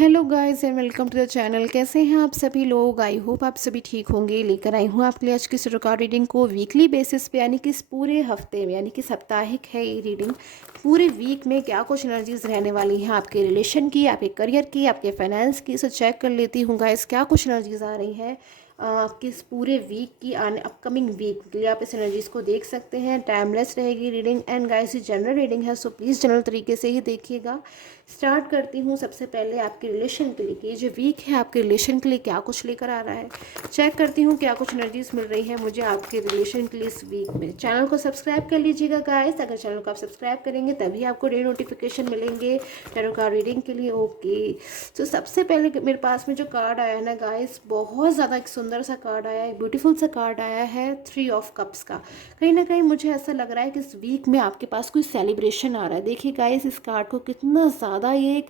Hello guys and welcome to the channel. कैसे हैं आप सभी लोग? आई होप आप सभी ठीक होंगे। लेकर आई हूँ आपके लिए आज की सुरकार रीडिंग को वीकली बेसिस पे, यानी कि इस पूरे हफ्ते में, यानी कि साप्ताहिक है ये रीडिंग। पूरे वीक में क्या कुछ एनर्जीज रहने वाली हैं आपके रिलेशन की, आपके करियर की, आपके फाइनेंस की। इसे चेक कर लेती हूँ गाइस, क्या कुछ एनर्जीज आ रही हैं आपके इस पूरे वीक की, आने अपकमिंग वीक के लिए। आप इस एनर्जीज को देख सकते हैं। टाइमलेस रहेगी रीडिंग एंड गाइस ये जनरल रीडिंग है, सो प्लीज़ जनरल तरीके से ही देखिएगा। स्टार्ट करती हूँ सबसे पहले आपके रिलेशन के लिए कि ये जो वीक है आपके रिलेशन के लिए क्या कुछ लेकर आ रहा है। चेक करती हूँ क्या कुछ एनर्जीज मिल रही है मुझे आपके रिलेशन के लिए इस वीक में। चैनल को सब्सक्राइब कर लीजिएगा गाइस, अगर चैनल को आप सब्सक्राइब करेंगे तभी आपको डेली नोटिफिकेशन मिलेंगे टैरो कार्ड रीडिंग के लिए। ओके, तो सबसे पहले मेरे पास में जो कार्ड आया है ना गाइस, बहुत ज़्यादा एक सुंदर सा कार्ड आया है, ब्यूटीफुल सा कार्ड आया है, 3 ऑफ कप्स का। कहीं ना कहीं मुझे ऐसा लग रहा है कि इस वीक में आपके पास कोई सेलिब्रेशन आ रहा है। देखिए गाइस, इस कार्ड को कितना ज़्यादा ये एक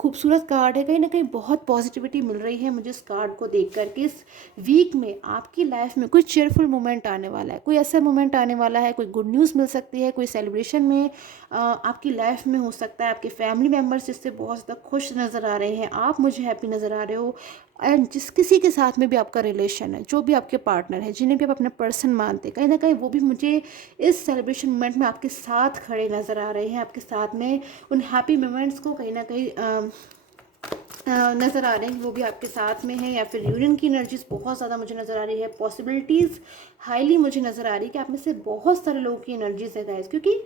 खूबसूरत कार्ड है। कहीं ना कहीं बहुत पॉजिटिविटी मिल रही है मुझे इस कार्ड को देख करके। इस वीक में आपकी लाइफ में कोई चेयरफुल मोमेंट आने वाला है, कोई ऐसा मोमेंट आने वाला है, कोई गुड न्यूज़ मिल सकती है, कोई सेलिब्रेशन में आपकी लाइफ में हो सकता है। आपके फैमिली मेम्बर्स जिससे बहुत ज़्यादा खुश नज़र आ रहे हैं, आप मुझे हैप्पी नज़र आ रहे हो। एंड जिस किसी के साथ में भी आपका रिलेशन है, जो भी आपके पार्टनर है, जिन्हें भी आप अपना पर्सन मानते हैं, कहीं ना कहीं वो भी मुझे इस सेलिब्रेशन मोमेंट में आपके साथ खड़े नज़र आ रहे हैं। आपके साथ में उन हैप्पी मोमेंट्स को कहीं ना कहीं नज़र आ रहे हैं, वो भी आपके साथ में है। या फिर यूनियन की एनर्जीज बहुत ज़्यादा मुझे नज़र आ रही है। पॉसिबिलिटीज़ हाईली मुझे नज़र आ रही है कि आप में से बहुत सारे लोगों की एनर्जीज है गाइस, क्योंकि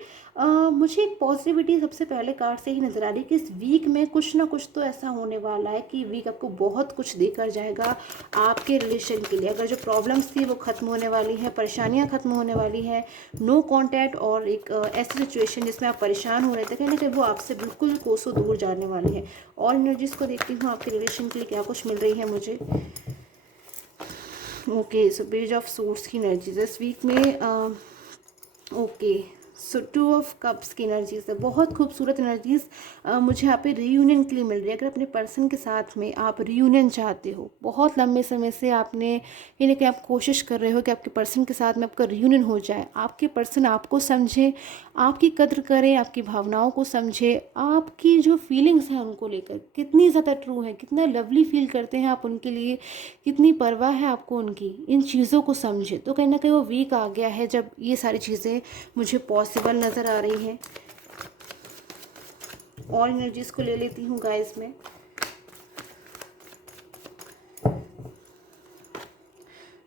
मुझे एक पॉजिटिविटी सबसे पहले कार्ड से ही नज़र आ रही है कि इस वीक में कुछ ना कुछ तो ऐसा होने वाला है कि वीक आपको बहुत कुछ देकर जाएगा आपके रिलेशन के लिए। अगर जो प्रॉब्लम्स थी वो ख़त्म होने वाली है, परेशानियाँ ख़त्म होने वाली हैं, नो कॉन्टैक्ट और एक ऐसी सिचुएशन जिसमें आप परेशान हो रहे थे, कहीं ना कहीं वो आपसे बिल्कुल कोसों दूर जाने वाली है। और एनर्जीज को देखती हूँ आपके रिलेशन के लिए क्या कुछ मिल रही है मुझे। Okay, so page of source की एनर्जीज इस वीक में। ओके, सो 2 ऑफ कप्स की एनर्जीज है, बहुत खूबसूरत एनर्जीज मुझे यहाँ पे रीयूनियन के लिए मिल रही है। अगर अपने पर्सन के साथ में आप रीयूनियन चाहते हो, बहुत लंबे समय से आपने यानी कि आप कोशिश कर रहे हो कि आपके पर्सन के साथ में आपका रीयूनियन हो जाए, आपके पर्सन आपको समझे, आपकी कद्र करें, आपकी भावनाओं को समझे, आपकी जो फीलिंग्स हैं उनको लेकर कितनी ज़्यादा ट्रू है, कितना लवली फील करते हैं आप उनके लिए, कितनी परवाह है आपको उनकी, इन चीज़ों को समझे। तो कहीं ना कहीं वो वीक आ गया है जब ये सारी चीज़ें मुझे पॉसिबल नज़र आ रही हैं। और एनर्जीज को ले लेती हूँ गाइस में।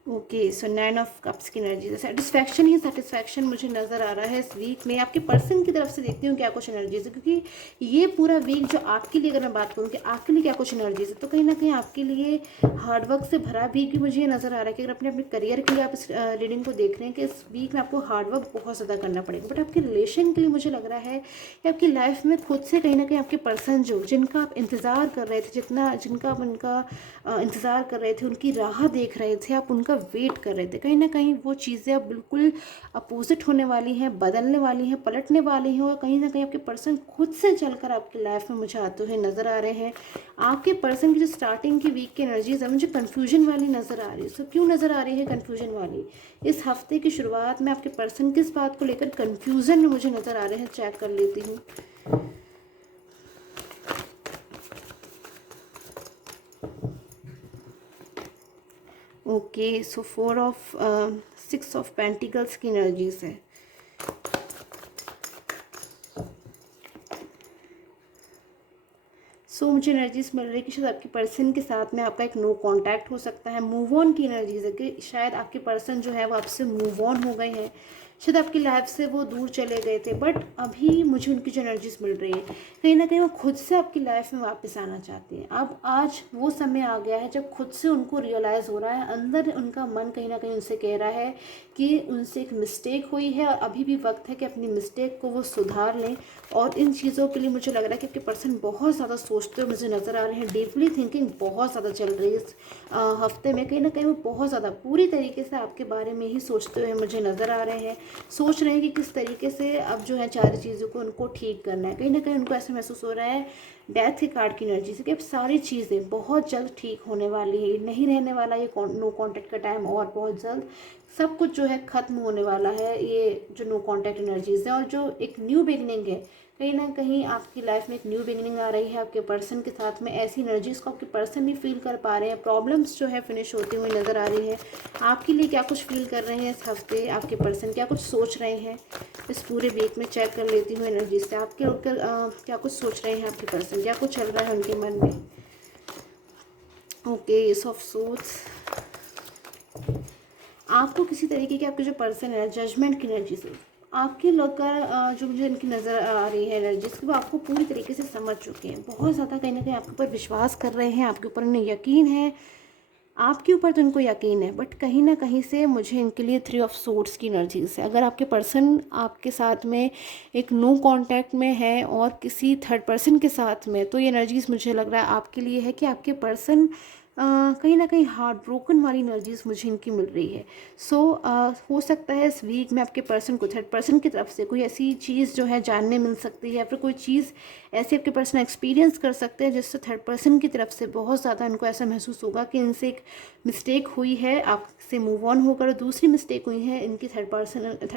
ओके, सो 9 ऑफ कप्स की एनर्जी, सेटिस्फैक्शन ही सेटिस्फैक्शन मुझे नज़र आ रहा है इस वीक में। आपके पर्सन की तरफ से देखती हूँ क्या कुछ एनर्जीज है, क्योंकि ये पूरा वीक जो आपके लिए, अगर मैं बात करूँ कि आपके लिए क्या कुछ एनर्जीज है, तो कहीं ना कहीं आपके लिए हार्डवर्क से भरा वीक भी मुझे ये नज़र आ रहा है कि अगर अपने अपने करियर के लिए आप इस रीडिंग को देख रहे हैं कि इस वीक में आपको हार्डवर्क बहुत ज़्यादा करना पड़ेगा। बट आपके रिलेशन के लिए मुझे लग रहा है कि आपकी लाइफ में खुद से कहीं ना कहीं आपके पर्सन जो, जिनका आप इंतज़ार कर रहे थे, जितना जिनका आप उनका इंतज़ार कर रहे थे, उनकी राह देख रहे थे, आप उनका वेट कर रहे थे, कहीं ना कहीं वो चीज़ें अब बिल्कुल अपोजिट होने वाली हैं, बदलने वाली हैं, पलटने वाली हैं। और कहीं ना कहीं आपके पर्सन खुद से चलकर आपकी लाइफ में मुझे आते हुए नज़र आ रहे हैं। आपके पर्सन की जो स्टार्टिंग की वीक की एनर्जीज है मुझे कन्फ्यूजन वाली नज़र आ रही है। सो क्यों नज़र आ रही है कन्फ्यूजन वाली? इस हफ्ते की शुरुआत में आपके पर्सन किस बात को लेकर कन्फ्यूजन में मुझे नज़र आ रहे हैं, चेक कर लेती हूँ। ओके, सो 6 ऑफ पेंटिकल्स की एनर्जीज है। मुझे एनर्जीज मिल रही है कि शायद आपके पर्सन के साथ में आपका एक नो कांटेक्ट हो सकता है। मूव ऑन की एनर्जीज है कि शायद आपके पर्सन जो है वो आपसे मूव ऑन हो गए हैं, शायद आपकी लाइफ से वो दूर चले गए थे, बट अभी मुझे उनकी जो एनर्जीज मिल रही है, कहीं ना कहीं वो खुद से आपकी लाइफ में वापस आना चाहते हैं। अब आज वो समय आ गया है जब खुद से उनको रियलाइज़ हो रहा है, अंदर उनका मन कहीं ना कहीं उनसे कह रहा है कि उनसे एक मिस्टेक हुई है और अभी भी वक्त है कि अपनी मिस्टेक को वो सुधार लें। और इन चीज़ों के लिए मुझे लग रहा है कि आपके पर्सन बहुत ज़्यादा सोचते हुए मुझे नज़र आ रहे हैं। डीपली थिंकिंग बहुत ज़्यादा चल रही है इस हफ्ते में। कहीं ना कहीं वो बहुत ज़्यादा पूरी तरीके से आपके बारे में ही सोचते हुए मुझे नज़र आ रहे हैं। सोच रहे हैं कि किस तरीके से अब जो है सारी चीज़ों को उनको ठीक करना है। कहीं ना कहीं उनको ऐसा महसूस हो रहा है डेथ के कार्ड की एनर्जी से कि अब सारी चीज़ें बहुत जल्द ठीक होने वाली है, नहीं रहने वाला ये नो कॉन्टैक्ट का टाइम, और बहुत जल्द सब कुछ जो है ख़त्म होने वाला है। ये जो नो कॉन्टैक्ट एनर्जीज है और जो एक न्यू बिगनिंग है, कहीं ना कहीं आपकी लाइफ में एक न्यू बिगिनिंग आ रही है आपके पर्सन के साथ में। ऐसी एनर्जीज को आपके पर्सन भी फील कर पा रहे हैं। प्रॉब्लम्स जो है फिनिश होती हुई नज़र आ रही है। आपके लिए क्या कुछ फील कर रहे हैं इस हफ्ते, आपके पर्सन क्या कुछ सोच रहे हैं इस पूरे वीक में, चेक कर लेती हूँ एनर्जी से। आपके क्या कुछ सोच रहे हैं आपके पर्सन, क्या कुछ चल रहा है उनके मन में। Okay, S of swords. आपको किसी तरीके की आपके जो पर्सन है जजमेंट की एनर्जी से आपके लोग का जो मुझे इनकी नज़र आ रही है एनर्जीज की, वो आपको पूरी तरीके से समझ चुके हैं। बहुत ज़्यादा कहीं ना कहीं आपके ऊपर विश्वास कर रहे हैं, आपके ऊपर उन्हें यकीन है, आपके ऊपर तो इनको यकीन है। बट कहीं ना कहीं से मुझे इनके लिए 3 ऑफ सोर्ड्स की एनर्जीज है। अगर आपके पर्सन आपके साथ में एक नो कांटेक्ट में है और किसी थर्ड पर्सन के साथ में, तो ये एनर्जीज मुझे लग रहा है आपके लिए है कि आपके पर्सन कहीं ना कहीं हार्ट ब्रोकन वाली एनर्जीज मुझे इनकी मिल रही है। सो हो सकता है इस वीक में आपके पर्सन को थर्ड पर्सन की तरफ से कोई ऐसी चीज़ जो है जानने मिल सकती है, या फिर कोई चीज़ ऐसे आपके पर्सन एक्सपीरियंस कर सकते हैं जिससे थर्ड पर्सन की तरफ से बहुत ज़्यादा इनको ऐसा महसूस होगा कि इनसे एक मिस्टेक हुई है, आपसे मूव ऑन होकर दूसरी मिस्टेक हुई है इनकी थर्ड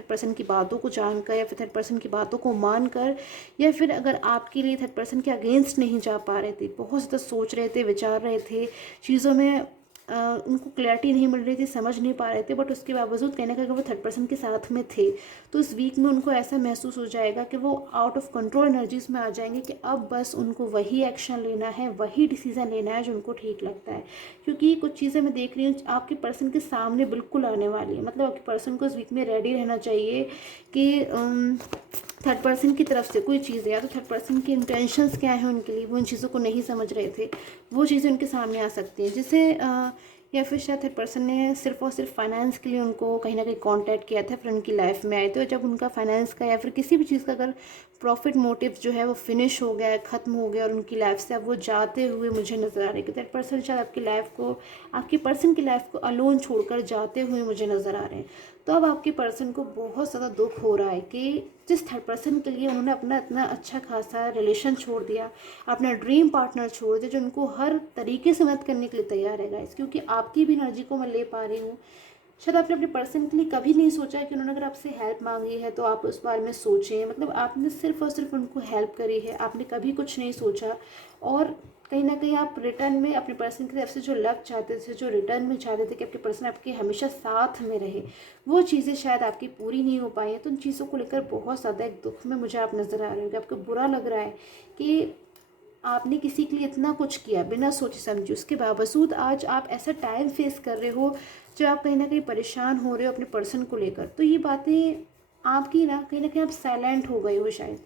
पर्सन की बातों को जानकर, या फिर थर्ड पर्सन की बातों को मानकर, या फिर अगर आपके लिए थर्ड पर्सन के अगेंस्ट नहीं जा पा रहे थे, बहुत ज़्यादा सोच रहे थे, विचार रहे थे, चीज़ों में उनको क्लैरिटी नहीं मिल रही थी, समझ नहीं पा रहे थे, बट उसके बावजूद कहीं ना कहीं वो थर्ड पर्सन के साथ में थे, तो इस वीक में उनको ऐसा महसूस हो जाएगा कि वो आउट ऑफ कंट्रोल एनर्जीज में आ जाएंगे कि अब बस उनको वही एक्शन लेना है, वही डिसीज़न लेना है जो उनको ठीक लगता है। क्योंकि कुछ चीज़ें मैं देख रही हूँ आपके पर्सन के सामने बिल्कुल आने वाली है। मतलब आपके पर्सन को इस वीक में रेडी रहना चाहिए कि थर्ड पर्सन की तरफ से कोई चीज़ है, या तो थर्ड पर्सन की इंटेंशंस क्या है उनके लिए, वो इन चीज़ों को नहीं समझ रहे थे, वो चीज़ें उनके सामने आ सकती हैं, जिसे या फिर शायद थर्ड पर्सन ने सिर्फ और सिर्फ फाइनेंस के लिए उनको कहीं ना कहीं कांटेक्ट किया था, फिर उनकी लाइफ में आए। तो जब उनका फाइनेंस का या फिर किसी भी चीज़ का अगर प्रॉफिट मोटिव जो है वो फिनिश हो गया है, ख़त्म हो गया, और उनकी लाइफ से अब वो जाते हुए मुझे नज़र आ रहे हैं कि थर्ड पर्सन शायद आपकी लाइफ को, आपकी पर्सन की लाइफ को अलोन छोड़कर जाते हुए मुझे नज़र आ रहे हैं। तो अब आपके पर्सन को बहुत ज़्यादा दुख हो रहा है कि जिस थर्ड पर्सन के लिए उन्होंने अपना इतना अच्छा खासा रिलेशन छोड़ दिया, अपना ड्रीम पार्टनर छोड़ दिया, जो उनको हर तरीके से मदद करने के लिए तैयार है गाइस। क्योंकि आपकी भी एनर्जी को मैं ले पा रही हूँ। शायद आपने अपने पर्सन के लिए कभी नहीं सोचा है कि उन्होंने अगर आपसे हेल्प मांगी है तो आप उस बारे में सोचें। मतलब आपने सिर्फ और सिर्फ उनको हेल्प करी है, आपने कभी कुछ नहीं सोचा। और कहीं ना कहीं आप रिटर्न में अपने पर्सन की तरफ से जो लव चाहते थे, जो रिटर्न में चाहते थे कि आपके पर्सन आपके हमेशा साथ में रहे, वो चीज़ें शायद आपकी पूरी नहीं हो पाई हैं। तो उन चीज़ों को लेकर बहुत ज़्यादा एक दुख में मुझे आप नज़र आ रहे हो कि आपको बुरा लग रहा है कि आपने किसी के लिए इतना कुछ किया बिना सोचे समझे, उसके बावजूद आज आप ऐसा टाइम फेस कर रहे हो जो आप कहीं ना कहीं परेशान हो रहे हो अपने पर्सन को लेकर। तो ये बातें आपकी ना कहीं आप साइलेंट हो गए हो शायद।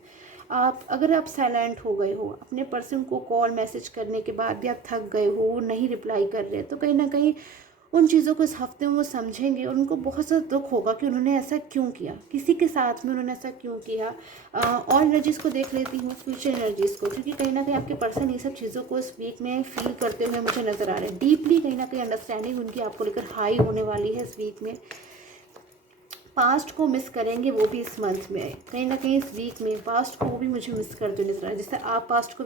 अगर आप साइलेंट हो गए हो, अपने पर्सन को कॉल मैसेज करने के बाद भी आप थक गए हो, नहीं रिप्लाई कर रहे, तो कहीं ना कहीं उन चीज़ों को इस हफ्ते में वो समझेंगे और उनको बहुत ज़्यादा दुख होगा कि उन्होंने ऐसा क्यों किया, किसी के साथ में उन्होंने ऐसा क्यों किया। और एनर्जीज़ को देख लेती हूँ, फ्यूचर एनर्जीज़ को, क्योंकि कहीं ना कहीं आपके पर्सन ये सब चीज़ों को इस वीक में फील करते हुए मुझे नज़र आ रहे हैं। डीपली कहीं ना कहीं अंडरस्टैंडिंग उनकी आपको लेकर हाई होने वाली है इस वीक में। पास्ट को मिस करेंगे वो भी इस मंथ में, कहीं ना कहीं इस वीक में पास्ट को वो भी मुझे मिस करते हुए नजर आ रहे हैं। जैसे आप पास्ट को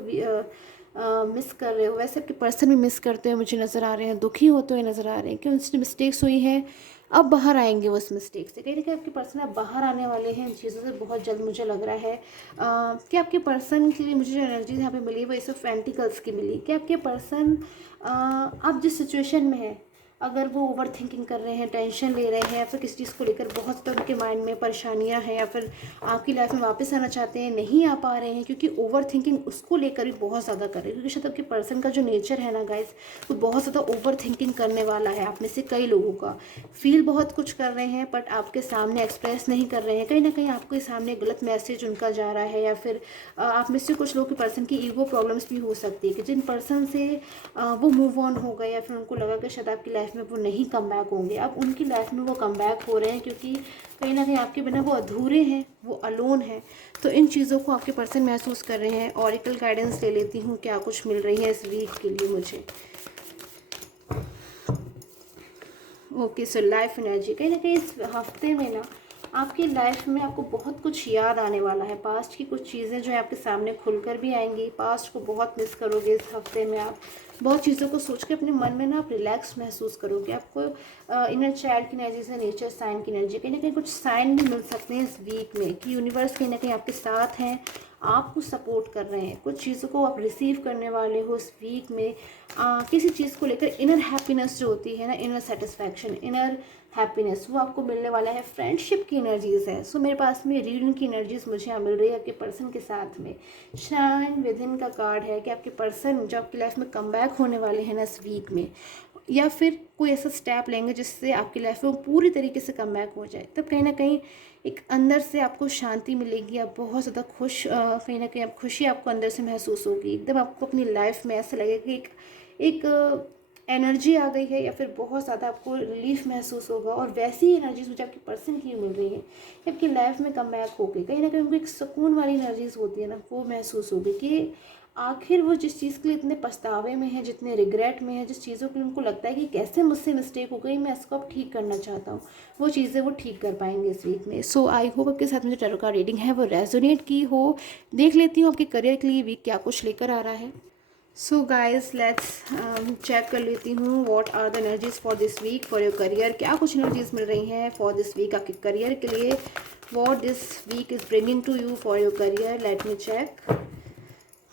मिस कर रहे हो, वैसे आपके पर्सन भी मिस करते हुए मुझे नज़र आ रहे हैं, दुखी होते हुए नज़र आ रहे हैं कि उनसे मिस्टेक्स हुई हैं, अब बाहर आएंगे वो उस मिस्टेक से। कहीं ना कहीं आपके पर्सन अब बाहर आने वाले हैं इन चीज़ों से बहुत जल्द। मुझे लग रहा है कि आपके पर्सन के लिए मुझे जो एनर्जी यहाँ पे मिली वो इस पेंटिकल्स की मिली कि आपके पर्सन आप जिस सिचुएशन में है, अगर वो ओवर थिंकिंग कर रहे हैं, टेंशन ले रहे हैं, या फिर किसी चीज़ को लेकर बहुत ज़्यादा उनके माइंड में परेशानियां हैं, या फिर आपकी लाइफ में वापस आना चाहते हैं, नहीं आ पा रहे हैं, क्योंकि ओवर थिंकिंग उसको लेकर भी बहुत ज़्यादा कर रहे हैं। क्योंकि शायद आपके पर्सन का जो नेचर है ना गाइस, वो बहुत ज़्यादा ओवर थिंकिंग करने वाला है। आप में से कई लोगों का फील बहुत कुछ कर रहे हैं बट आपके सामने एक्सप्रेस नहीं कर रहे हैं। कहीं ना कहीं आपके सामने गलत मैसेज उनका जा रहा है, या फिर आप में से कुछ लोग के पर्सन की ईगो प्रॉब्लम्स भी हो सकती है कि जिन पर्सन से वो मूव ऑन हो गए, या फिर उनको लगा कि शायद आपकी लाइफ में वो नहीं कम बैक होंगे, अब उनकी लाइफ में वो कम बैक हो रहे हैं, क्योंकि कहीं ना कहीं आपके बिना वो अधूरे हैं, वो अलोन है। तो इन चीज़ों को आपके पर्सन महसूस कर रहे हैं। ऑरिकल गाइडेंस ले लेती हूँ क्या कुछ मिल रही है इस वीक के लिए मुझे। ओके, सो लाइफ एनर्जी, कहीं ना कहीं इस हफ्ते में ना आपकी लाइफ में आपको बहुत कुछ याद आने वाला है। पास्ट की कुछ चीज़ें जो है आपके सामने खुलकर भी आएंगी। पास्ट को बहुत मिस करोगे इस हफ्ते में। आप बहुत चीज़ों को सोच के अपने मन में ना आप रिलैक्स महसूस करोगे। आपको इनर चाइल्ड की एनर्जी से नेचर साइन की एनर्जी, कहीं ना कहीं कुछ साइन भी मिल सकते हैं इस वीक में कि यूनिवर्स कहीं ना कहीं आपके साथ हैं, आपको सपोर्ट कर रहे हैं, कुछ चीज़ों को आप रिसीव करने वाले हो इस वीक में। किसी चीज़ को लेकर इनर हैप्पीनेस जो होती है ना, इनर सेटिस्फैक्शन, इनर हैप्पीनेस, वो आपको मिलने वाला है। फ्रेंडशिप की एनर्जीज़ है। सो मेरे पास में रीडिंग की एनर्जीज़ मुझे यहाँ मिल रही है आपके पर्सन के साथ में। शाइन विद इन का कार्ड है कि आपके पर्सन जो आपकी लाइफ में कम बैक होने वाले हैं ना इस वीक में, या फिर कोई ऐसा स्टेप लेंगे जिससे आपकी लाइफ में वो पूरी तरीके से कम बैक हो जाए। तब कहीं ना कहीं एक अंदर से आपको शांति मिलेगी, आप बहुत ज़्यादा खुश, कहीं ना कहीं आप खुशी आपको अंदर से महसूस होगी। एकदम आपको अपनी लाइफ में ऐसा लगेगा कि एक एनर्जी आ गई है, या फिर बहुत ज़्यादा आपको रिलीफ महसूस होगा। और वैसी ही एनर्जीज मुझे आपके पर्सन की मिल रही है, आपकी लाइफ में कम बैक हो गई। कहीं ना कहीं उनको एक सुकून वाली एनर्जीज होती है ना, वो महसूस होगी कि आखिर वो जिस चीज़ के लिए इतने पछतावे में है, जितने रिग्रेट में है, जिस चीज़ों के लिए उनको लगता है कि कैसे मुझसे मिस्टेक हो गई, मैं इसको अब ठीक करना चाहता हूँ, वो चीज़ें वो ठीक कर पाएंगे इस वीक में। सो आई होप आपके साथ मुझे टैरो का रीडिंग है वो रेजोनेट की हो। देख लेती हूँ आपके करियर के लिए वीक क्या कुछ लेकर आ रहा है। सो गाइज लेट्स चेक कर लेती हूँ what are the energies for this week for your career. क्या कुछ एनर्जीज मिल रही हैं फॉर दिस वीक आपके करियर के लिए। What this week is bringing to you for your career. Let me check.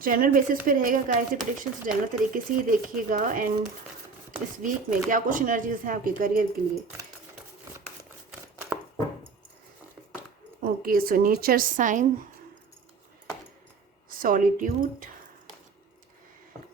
General basis पे रहेगा गाइस, ये प्रेडिक्शंस जनरल तरीके से ही देखिएगा। एंड इस वीक में क्या कुछ एनर्जीज हैं आपके करियर के लिए। Okay, so nature sign, solitude,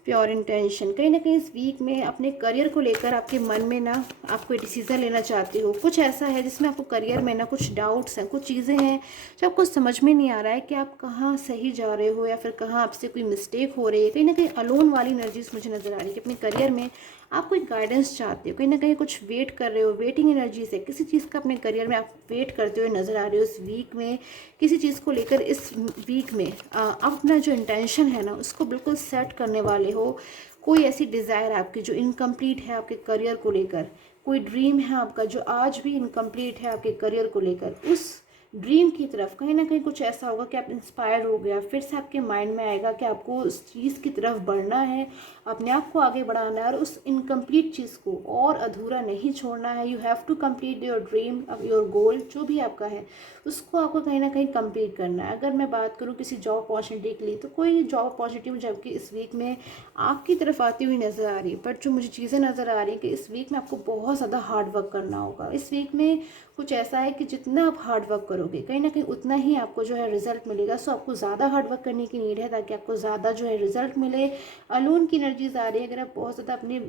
pure intention. कहीं ना कहीं इस वीक में अपने करियर को लेकर आपके मन में ना आप कोई डिसीज़न लेना चाहते हो। कुछ ऐसा है जिसमें आपको करियर में ना कुछ डाउट्स हैं, कुछ चीज़ें हैं जो आपको समझ में नहीं आ रहा है कि आप कहाँ सही जा रहे हो या फिर कहाँ आपसे कोई मिस्टेक हो रही है। कहीं ना कहीं अलोन वाली एनर्जीज मुझे नज़र आ रही है कि अपने करियर में आप कोई गाइडेंस चाहते हो, कहीं ना कहीं कुछ वेट कर रहे हो। वेटिंग एनर्जीज है, किसी चीज़ का अपने करियर में आप वेट करते हुए नज़र आ रहे हो इस वीक में। किसी चीज़ को लेकर इस वीक में आप अपना जो इंटेंशन है ना उसको बिल्कुल सेट करने वाले हो। कोई ऐसी डिज़ायर आपकी जो इनकम्प्लीट है आपके करियर को लेकर, कोई ड्रीम है आपका जो आज भी इनकम्प्लीट है आपके करियर को लेकर, उस ड्रीम की तरफ कहीं ना कहीं कुछ ऐसा होगा कि आप इंस्पायर हो गया, फिर से आपके माइंड में आएगा कि आपको उस चीज़ की तरफ बढ़ना है, अपने आप को आगे बढ़ाना है और उस इनकम्प्लीट चीज़ को और अधूरा नहीं छोड़ना है। You have to complete your dream, your goal जो भी आपका है उसको आपको कहीं ना कहीं कंप्लीट करना है। अगर मैं बात करूँ किसी जॉब अपॉर्चुनिटी के लिए, तो कोई जॉब अपॉर्चुनिटी मुझे आपकी इस वीक में आपकी तरफ आती हुई नज़र आ रही है। बट जो मुझे चीज़ें नज़र आ रही हैं कि इस वीक में आपको बहुत ज़्यादा हार्ड वर्क करना होगा। इस वीक में कुछ ऐसा है कि जितना आप हार्ड वर्क करोगे कहीं ना कहीं उतना ही आपको जो है रिजल्ट मिलेगा। सो आपको ज़्यादा हार्ड वर्क करने की नीड है ताकि आपको ज़्यादा जो है रिजल्ट मिले। अलोन की एनर्जीज आ रही है। अगर आप बहुत ज़्यादा अपनी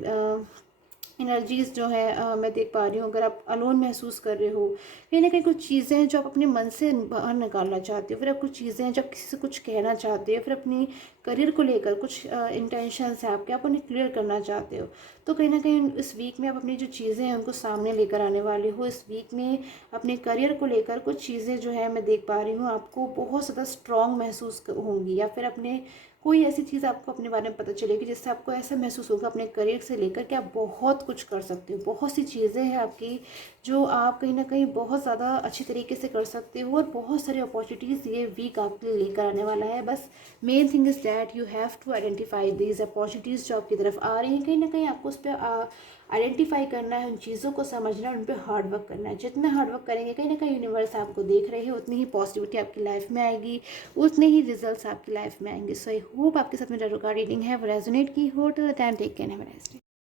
एनर्जीज़ जो है मैं देख पा रही हूँ, अगर आप अलोन महसूस कर रहे हो, कहीं ना कहीं कुछ चीज़ें हैं जो आप अपने मन से बाहर निकालना चाहते हो, फिर आप कुछ चीज़ें हैं जो आप किसी से कुछ कहना चाहते हो, फिर अपनी करियर को लेकर कुछ इंटेंशंस हैं आपके, आप उन्हें क्लियर करना चाहते हो। तो कहीं ना कहीं इस वीक में आप अपनी जो चीज़ें हैं उनको सामने लेकर आने वाले हो। इस वीक में अपने करियर को लेकर कुछ चीज़ें जो है मैं देख पा रही हूँ आपको बहुत ज़्यादा स्ट्रॉन्ग महसूस होंगी, या फिर अपने कोई ऐसी चीज़ आपको अपने बारे में पता चलेगी जिससे आपको ऐसा महसूस होगा अपने करियर से लेकर कि आप बहुत कुछ कर सकते हो। बहुत सी चीज़ें हैं आपकी जो आप कहीं ना कहीं बहुत ज़्यादा अच्छी तरीके से कर सकते हो, और बहुत सारी अपॉर्चुनिटीज़ ये वीक आपके लिए लेकर आने वाला है। बस main thing is that you have to identify these opportunities जो आपकी तरफ आ रही हैं। कहीं ना कहीं आपको उस पर आइडेंटिफाई करना है, उन चीज़ों को समझना है, उन पर हार्ड वर्क करना है। जितना हार्ड वर्क करेंगे कहीं ना कहीं यूनिवर्स आपको देख रहे हैं, उतनी ही पॉजिटिविटी आपकी लाइफ में आएगी, उतने ही रिजल्ट्स आपकी लाइफ में आएंगे। सो आई होप आपके साथ में जो रीडिंग है वो रेजोनेट की हो। Till the time take care, have a nice day.